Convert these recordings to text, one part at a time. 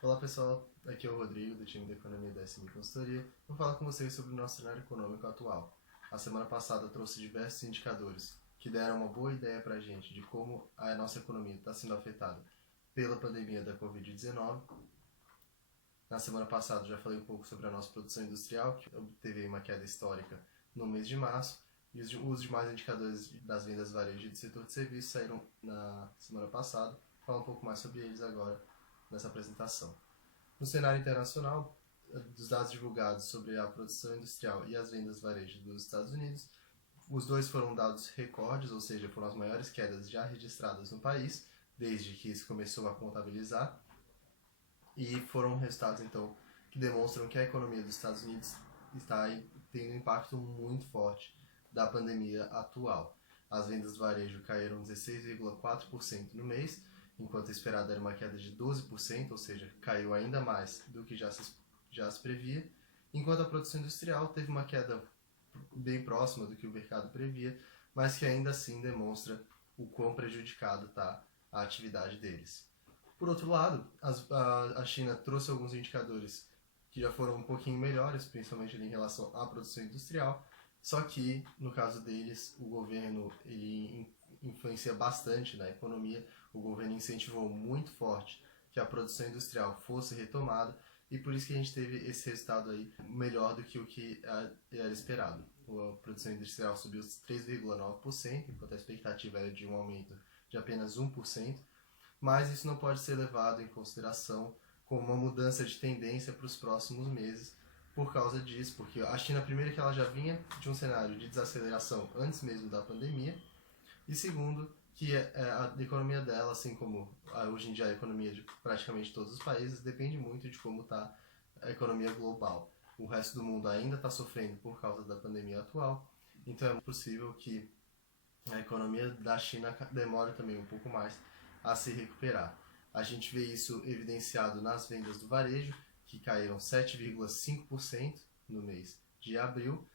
Olá pessoal, aqui é o Rodrigo do time de Economia da SMI Consultoria. Vou falar com vocês sobre o nosso cenário econômico atual. A semana passada trouxe diversos indicadores que deram uma boa ideia para a gente de como a nossa economia está sendo afetada pela pandemia da Covid-19. Na semana passada já falei um pouco sobre a nossa produção industrial, que teve uma queda histórica no mês de março, e os demais indicadores das vendas varejo e do setor de serviços saíram na semana passada. Vou falar um pouco mais sobre eles agora nessa apresentação. No cenário internacional, dos dados divulgados sobre a produção industrial e as vendas varejo dos Estados Unidos, os dois foram dados recordes, ou seja, foram as maiores quedas já registradas no país, desde que se começou a contabilizar, e foram resultados, então, que demonstram que a economia dos Estados Unidos está tendo um impacto muito forte da pandemia atual. As vendas do varejo caíram 16,4% no mês, enquanto a esperada era uma queda de 12%, ou seja, caiu ainda mais do que já se previa, enquanto a produção industrial teve uma queda bem próxima do que o mercado previa, mas que ainda assim demonstra o quão prejudicado está a atividade deles. Por outro lado, a China trouxe alguns indicadores que já foram um pouquinho melhores, principalmente em relação à produção industrial, só que, no caso deles, o governo ele influencia bastante na economia. O governo incentivou muito forte que a produção industrial fosse retomada, e por isso que a gente teve esse resultado aí melhor do que o que era esperado. A produção industrial subiu 3,9%, enquanto a expectativa era de um aumento de apenas 1%, mas isso não pode ser levado em consideração como uma mudança de tendência para os próximos meses por causa disso, porque a China, primeiro, que ela já vinha de um cenário de desaceleração antes mesmo da pandemia, e segundo, que a economia dela, assim como hoje em dia a economia de praticamente todos os países, depende muito de como está a economia global. O resto do mundo ainda está sofrendo por causa da pandemia atual, então é possível que a economia da China demore também um pouco mais a se recuperar. A gente vê isso evidenciado nas vendas do varejo, que caíram 7,5% no mês de abril,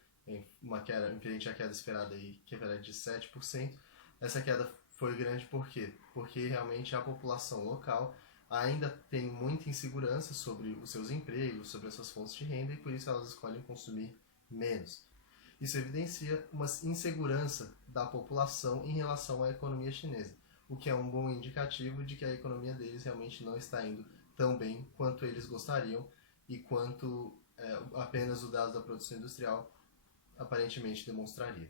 uma queda, diferente à queda esperada aí, que era de 7%. Essa queda foi grande por quê? Porque realmente a população local ainda tem muita insegurança sobre os seus empregos, sobre as suas fontes de renda, e por isso elas escolhem consumir menos. Isso evidencia uma insegurança da população em relação à economia chinesa, o que é um bom indicativo de que a economia deles realmente não está indo tão bem quanto eles gostariam e quanto apenas o dado da produção industrial aparentemente demonstraria.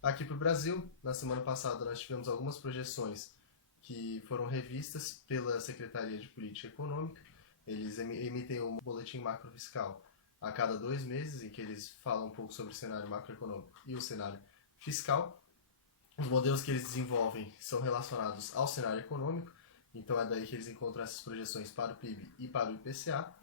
Aqui para o Brasil, na semana passada nós tivemos algumas projeções que foram revistas pela Secretaria de Política Econômica. Eles emitem um boletim macrofiscal a cada 2 meses, em que eles falam um pouco sobre o cenário macroeconômico e o cenário fiscal. Os modelos que eles desenvolvem são relacionados ao cenário econômico, então é daí que eles encontram essas projeções para o PIB e para o IPCA.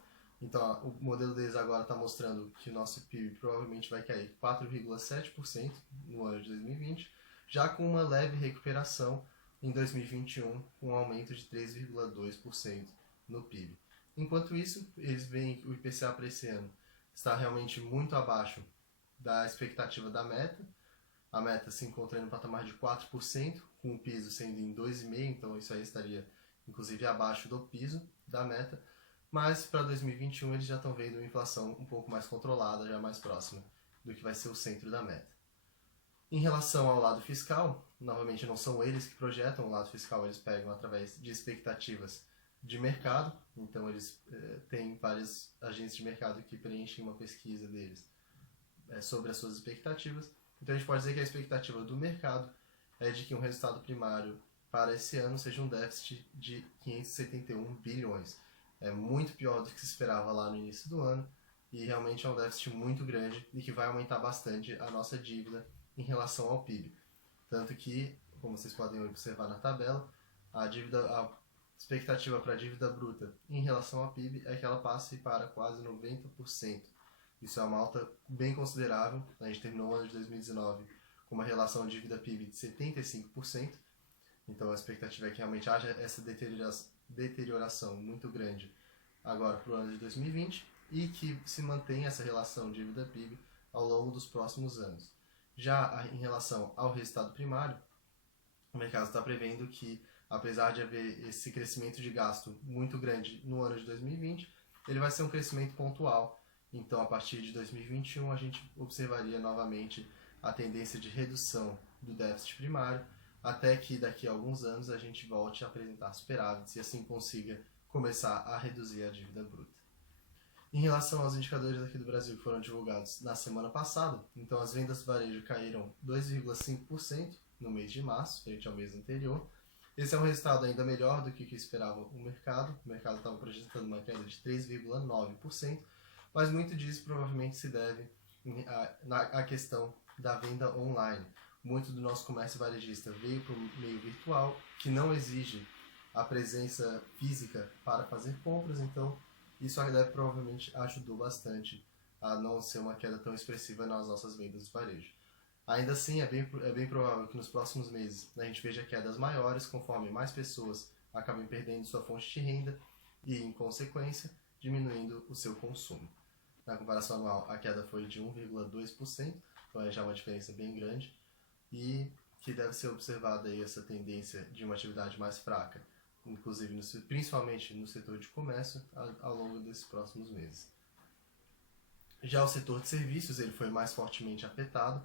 Então, o modelo deles agora está mostrando que o nosso PIB provavelmente vai cair 4,7% no ano de 2020, já com uma leve recuperação em 2021, com um aumento de 3,2% no PIB. Enquanto isso, eles veem que o IPCA para esse ano está realmente muito abaixo da expectativa da meta. A meta se encontra no patamar de 4%, com o piso sendo em 2,5%, então isso aí estaria inclusive abaixo do piso da meta. Mas para 2021 eles já estão vendo uma inflação um pouco mais controlada, já mais próxima do que vai ser o centro da meta. Em relação ao lado fiscal, novamente não são eles que projetam o lado fiscal, eles pegam através de expectativas de mercado, então eles têm várias agências de mercado que preenchem uma pesquisa deles sobre as suas expectativas. Então a gente pode dizer que a expectativa do mercado é de que um resultado primário para esse ano seja um déficit de 571 bilhões. É muito pior do que se esperava lá no início do ano, e realmente é um déficit muito grande e que vai aumentar bastante a nossa dívida em relação ao PIB. Tanto que, como vocês podem observar na tabela, a expectativa para a dívida bruta em relação ao PIB é que ela passe para quase 90%. Isso é uma alta bem considerável. A gente terminou o ano de 2019 com uma relação dívida-PIB de 75%. Então a expectativa é que realmente haja essa deterioração muito grande agora para o ano de 2020 e que se mantenha essa relação dívida-PIB ao longo dos próximos anos. Já em relação ao resultado primário, o mercado está prevendo que apesar de haver esse crescimento de gasto muito grande no ano de 2020, ele vai ser um crescimento pontual. Então, a partir de 2021, a gente observaria novamente a tendência de redução do déficit primário, até que daqui a alguns anos a gente volte a apresentar superávites e assim consiga começar a reduzir a dívida bruta. Em relação aos indicadores aqui do Brasil que foram divulgados na semana passada, então as vendas do varejo caíram 2,5% no mês de março, frente ao mês anterior. Esse é um resultado ainda melhor do que esperava o mercado. O mercado estava projetando uma queda de 3,9%, mas muito disso provavelmente se deve à questão da venda online. Muito do nosso comércio varejista veio para o meio virtual, que não exige a presença física para fazer compras, então isso provavelmente ajudou bastante a não ser uma queda tão expressiva nas nossas vendas de varejo. Ainda assim, é bem provável que nos próximos meses a gente veja quedas maiores, conforme mais pessoas acabem perdendo sua fonte de renda e, em consequência, diminuindo o seu consumo. Na comparação anual, a queda foi de 1,2%, então é já uma diferença bem grande, e que deve ser observada aí essa tendência de uma atividade mais fraca, inclusive principalmente no setor de comércio, ao longo desses próximos meses. Já o setor de serviços ele foi mais fortemente afetado,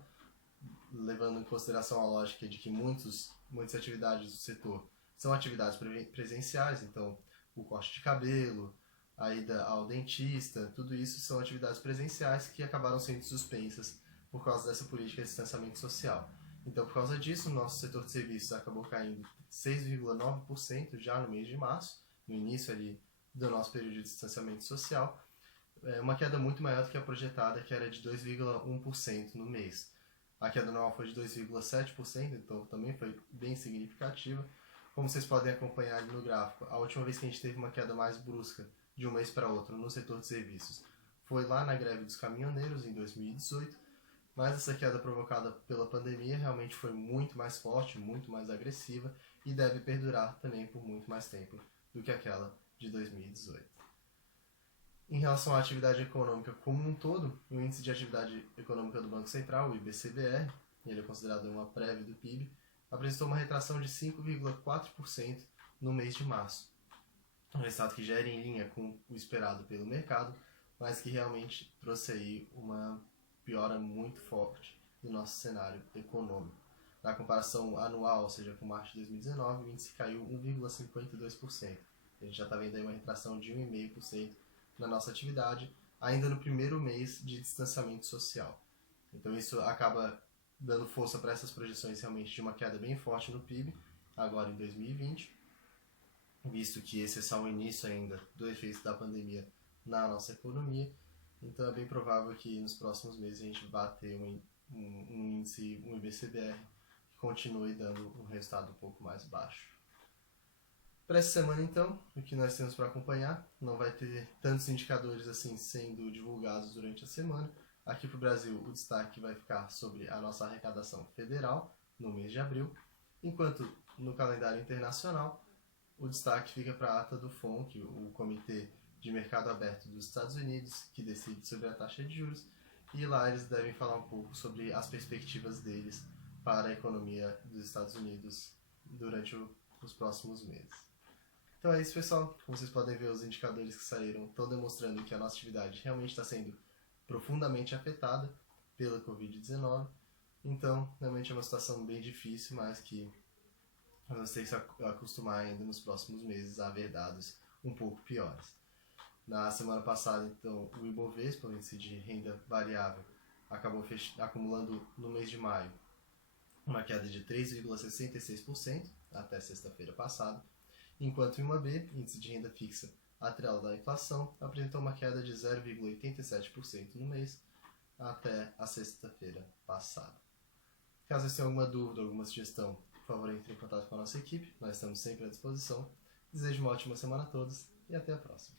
levando em consideração a lógica de que muitas atividades do setor são atividades presenciais, então o corte de cabelo, a ida ao dentista, tudo isso são atividades presenciais que acabaram sendo suspensas por causa dessa política de distanciamento social. Então, por causa disso, o nosso setor de serviços acabou caindo 6,9% já no mês de março, no início ali do nosso período de distanciamento social, uma queda muito maior do que a projetada, que era de 2,1% no mês. A queda anual foi de 2,7%, então também foi bem significativa. Como vocês podem acompanhar ali no gráfico, a última vez que a gente teve uma queda mais brusca de um mês para outro no setor de serviços foi lá na greve dos caminhoneiros, em 2018, mas essa queda provocada pela pandemia realmente foi muito mais forte, muito mais agressiva e deve perdurar também por muito mais tempo do que aquela de 2018. Em relação à atividade econômica como um todo, o Índice de Atividade Econômica do Banco Central, o IBCBR, ele é considerado uma prévia do PIB, apresentou uma retração de 5,4% no mês de março. Um resultado que já era em linha com o esperado pelo mercado, mas que realmente trouxe aí uma piora muito forte do nosso cenário econômico. Na comparação anual, ou seja, com março de 2019, o índice caiu 1,52%. A gente já está vendo aí uma retração de 1,5% na nossa atividade, ainda no primeiro mês de distanciamento social. Então isso acaba dando força para essas projeções realmente de uma queda bem forte no PIB, agora em 2020, visto que esse é só o início ainda do efeito da pandemia na nossa economia. Então é bem provável que nos próximos meses a gente vá ter um índice, um IBCBR, que continue dando um resultado um pouco mais baixo. Para essa semana, então, o que nós temos para acompanhar, não vai ter tantos indicadores assim sendo divulgados durante a semana. Aqui para o Brasil, o destaque vai ficar sobre a nossa arrecadação federal no mês de abril, enquanto no calendário internacional, o destaque fica para a ata do FONC, o Comitê de Mercado Aberto dos Estados Unidos, que decide sobre a taxa de juros, e lá eles devem falar um pouco sobre as perspectivas deles para a economia dos Estados Unidos durante os próximos meses. Então é isso, pessoal. Como vocês podem ver, os indicadores que saíram estão demonstrando que a nossa atividade realmente está sendo profundamente afetada pela Covid-19. Então, realmente é uma situação bem difícil, mas que vamos ter que se acostumar ainda nos próximos meses a ver dados um pouco piores. Na semana passada, então, o Ibovespa, o índice de renda variável, acabou acumulando no mês de maio uma queda de 3,66% até sexta-feira passada, enquanto o IMAB, índice de renda fixa atrelado à inflação, apresentou uma queda de 0,87% no mês até a sexta-feira passada. Caso vocês tenham alguma dúvida, alguma sugestão, por favor, entre em contato com a nossa equipe, nós estamos sempre à disposição. Desejo uma ótima semana a todos e até a próxima.